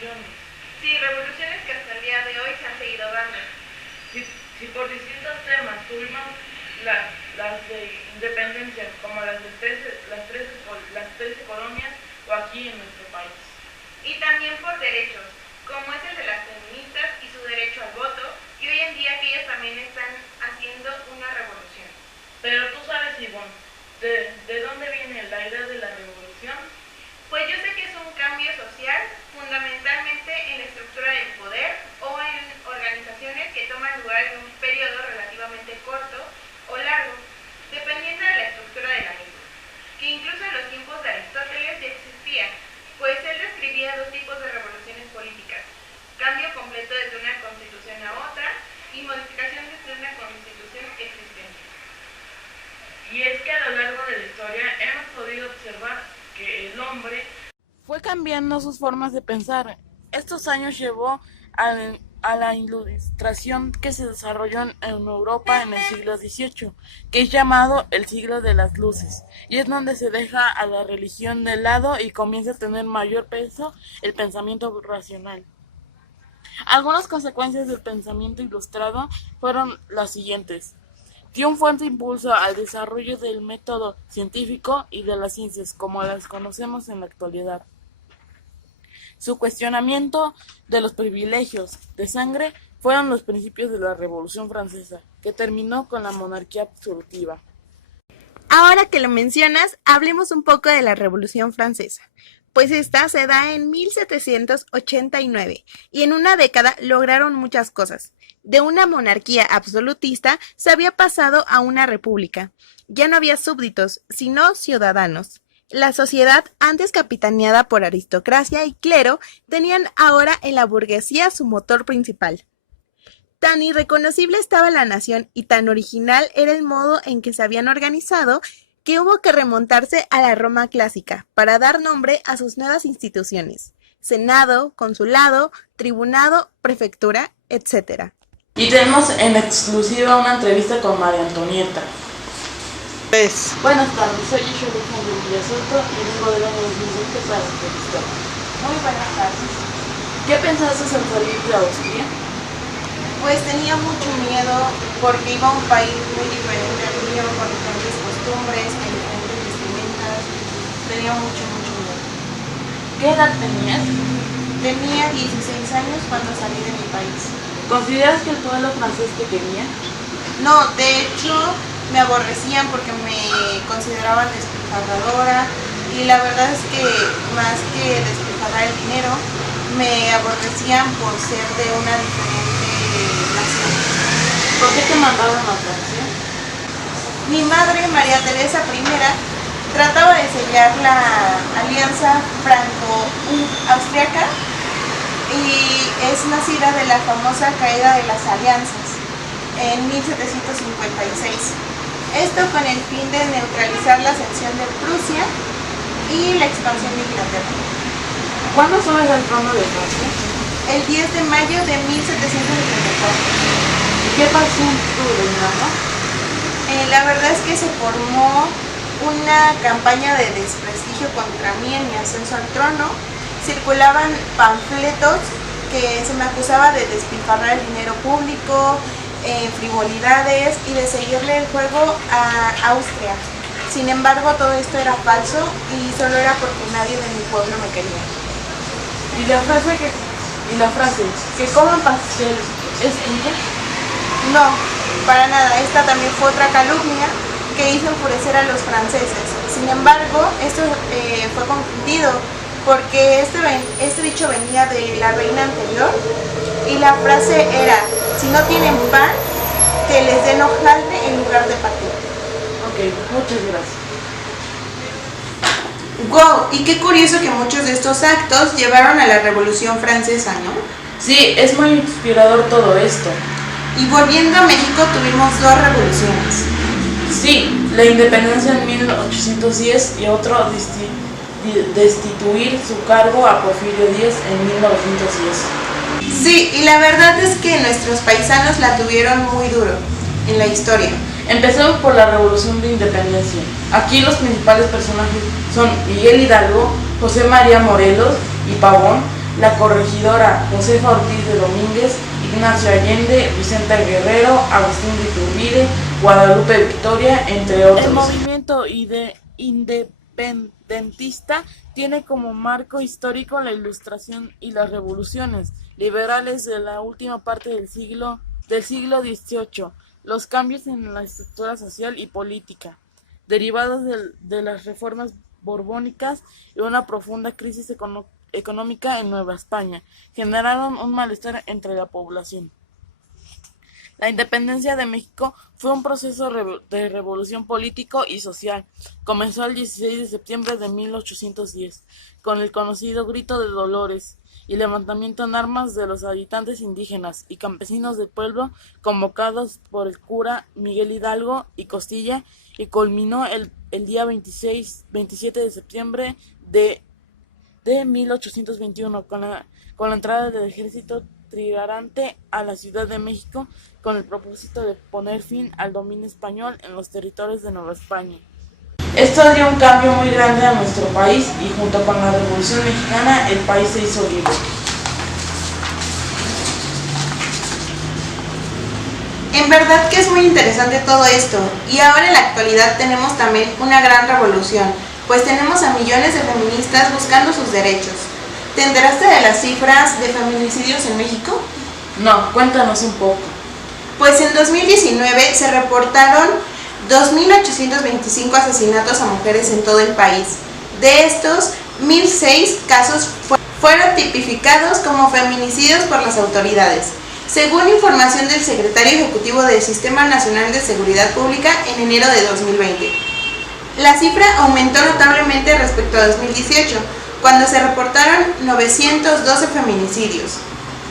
revoluciones. Sí, revoluciones que hasta el día de hoy se han seguido dando. Si por distintos temas tuvimos las de independencia, como las 13 colonias o aquí en nuestro país. Y también por derechos, como es el de las feministas y su derecho al voto, y hoy en día que ellas también están haciendo una revolución. Pero tú sabes, Ivonne, ¿de dónde viene la idea de la revolución? Pues yo sé que es un cambio social, fundamentalmente en la estructura del poder o en organizaciones que toman lugar en un periodo relativamente corto o largo, dependiendo de la estructura de la misma, que incluso en los tiempos de Aristóteles ya existía, pues él describía dos tipos de revoluciones políticas: cambio completo desde una constitución a otra y modificación desde una constitución existente. Y es que a lo largo de la historia hemos podido observar que el hombre fue cambiando sus formas de pensar. Estos años llevó a la ilustración que se desarrolló en Europa en el siglo XVIII, que es llamado el siglo de las luces, y es donde se deja a la religión de lado y comienza a tener mayor peso el pensamiento racional. Algunas consecuencias del pensamiento ilustrado fueron las siguientes: dio un fuerte impulso al desarrollo del método científico y de las ciencias como las conocemos en la actualidad. Su cuestionamiento de los privilegios de sangre fueron los principios de la Revolución Francesa, que terminó con la monarquía absolutiva. Ahora que lo mencionas, hablemos un poco de la Revolución Francesa, pues esta se da en 1789 y en una década lograron muchas cosas. De una monarquía absolutista se había pasado a una república. Ya no había súbditos, sino ciudadanos. La sociedad, antes capitaneada por aristocracia y clero, tenían ahora en la burguesía su motor principal. Tan irreconocible estaba la nación y tan original era el modo en que se habían organizado que hubo que remontarse a la Roma clásica para dar nombre a sus nuevas instituciones: Senado, Consulado, Tribunado, Prefectura, etc. Y tenemos en exclusiva una entrevista con María Antonieta. Buenas tardes, soy Yeshua de Villasoto y vengo del año 2020 para entrevistar. Muy buenas tardes. ¿Qué pensaste al salir de Austria? Pues tenía mucho miedo porque iba a un país muy diferente al mío, con diferentes costumbres, con diferentes vestimentas. Tenía mucho miedo. ¿Qué edad tenías? Tenía 16 años cuando salí de mi país. ¿Consideras que el pueblo francés te quería? No, de hecho me aborrecían porque me consideraban despilfarradora y la verdad es que más que despilfarrar el dinero, me aborrecían por ser de una diferente nación. ¿Por qué te mandaron a Francia? Mi madre, María Teresa I, trataba de sellar la alianza franco-austriaca y es nacida de la famosa caída de las alianzas en 1756. Esto con el fin de neutralizar la sección de Prusia y la expansión de Inglaterra. ¿Cuándo subes al trono de Francia? El 10 de mayo de 1774. ¿Y qué pasó en tu reinado? La verdad es que se formó una campaña de desprestigio contra mí en mi ascenso al trono. Circulaban panfletos que se me acusaba de despilfarrar el dinero público, frivolidades y de seguirle el juego a Austria. Sin embargo, todo esto era falso y solo era porque nadie de mi pueblo me quería. ¿Y la frase que coman pastel es tuya? No, para nada. Esta también fue otra calumnia que hizo enfurecer a los franceses. Sin embargo, esto fue confundido porque este dicho venía de la reina anterior y la frase era: si no tienen pan, que les den hojaldre en lugar de paté. Ok, muchas gracias. Wow, y qué curioso que muchos de estos actos llevaron a la Revolución Francesa, ¿no? Sí, es muy inspirador todo esto. Y volviendo a México tuvimos dos revoluciones. Sí, la independencia en 1810 y otro destituir su cargo a Porfirio Díaz en 1910. Sí, y la verdad es que nuestros paisanos la tuvieron muy duro en la historia. Empecemos por la Revolución de Independencia. Aquí los principales personajes son Miguel Hidalgo, José María Morelos y Pavón, La Corregidora, Josefa Ortiz de Domínguez, Ignacio Allende, Vicenta Guerrero, Agustín de Iturbide, Guadalupe Victoria, entre otros. El movimiento independentista tiene como marco histórico la Ilustración y las revoluciones liberales de la última parte del siglo XVIII, los cambios en la estructura social y política, derivados de las reformas borbónicas y una profunda crisis económica en Nueva España, generaron un malestar entre la población. La independencia de México fue un proceso de revolución político y social. Comenzó el 16 de septiembre de 1810, con el conocido Grito de Dolores y levantamiento en armas de los habitantes indígenas y campesinos del pueblo, convocados por el cura Miguel Hidalgo y Costilla, y culminó el día 27 de septiembre de 1821 con la entrada del ejército trigarante a la Ciudad de México, con el propósito de poner fin al dominio español en los territorios de Nueva España. Esto dio un cambio muy grande a nuestro país y junto con la Revolución Mexicana el país se hizo libre. En verdad que es muy interesante todo esto, y ahora en la actualidad tenemos también una gran revolución, pues tenemos a millones de feministas buscando sus derechos. ¿Te enteraste de las cifras de feminicidios en México? No, cuéntanos un poco. Pues en 2019 se reportaron 2.825 asesinatos a mujeres en todo el país. De estos, 1.006 casos fueron tipificados como feminicidios por las autoridades, según información del secretario ejecutivo del Sistema Nacional de Seguridad Pública en enero de 2020. La cifra aumentó notablemente respecto a 2018, cuando se reportaron 912 feminicidios.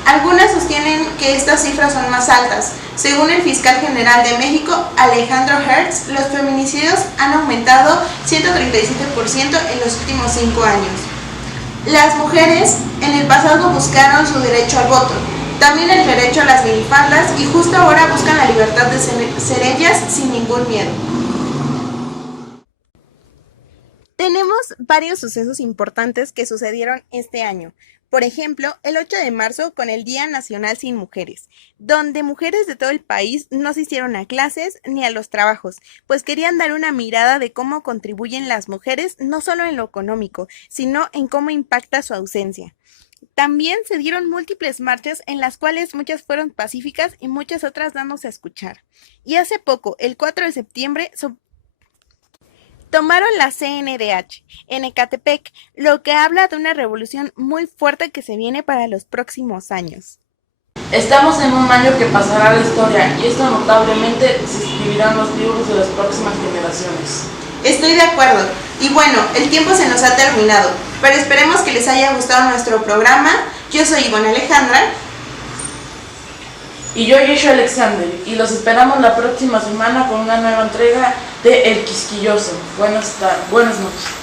Algunas sostienen que estas cifras son más altas. Según el fiscal general de México, Alejandro Hertz, los feminicidios han aumentado 137% en los últimos 5 años. Las mujeres en el pasado buscaron su derecho al voto, también el derecho a las minifaldas, y justo ahora buscan la libertad de ser ellas sin ningún miedo. Tenemos varios sucesos importantes que sucedieron este año. Por ejemplo, el 8 de marzo con el Día Nacional Sin Mujeres, donde mujeres de todo el país no asistieron a clases ni a los trabajos, pues querían dar una mirada de cómo contribuyen las mujeres no solo en lo económico, sino en cómo impacta su ausencia. También se dieron múltiples marchas en las cuales muchas fueron pacíficas y muchas otras dándose a escuchar. Y hace poco, el 4 de septiembre, tomaron la CNDH en Ecatepec, lo que habla de una revolución muy fuerte que se viene para los próximos años. Estamos en un año que pasará a la historia y esto notablemente se escribirá en los libros de las próximas generaciones. Estoy de acuerdo. Y bueno, el tiempo se nos ha terminado, pero esperemos que les haya gustado nuestro programa. Yo soy Ivonne Alejandra. Y yo, Yeshua Alexander, y los esperamos la próxima semana con una nueva entrega de El Quisquilloso. Buenas noches.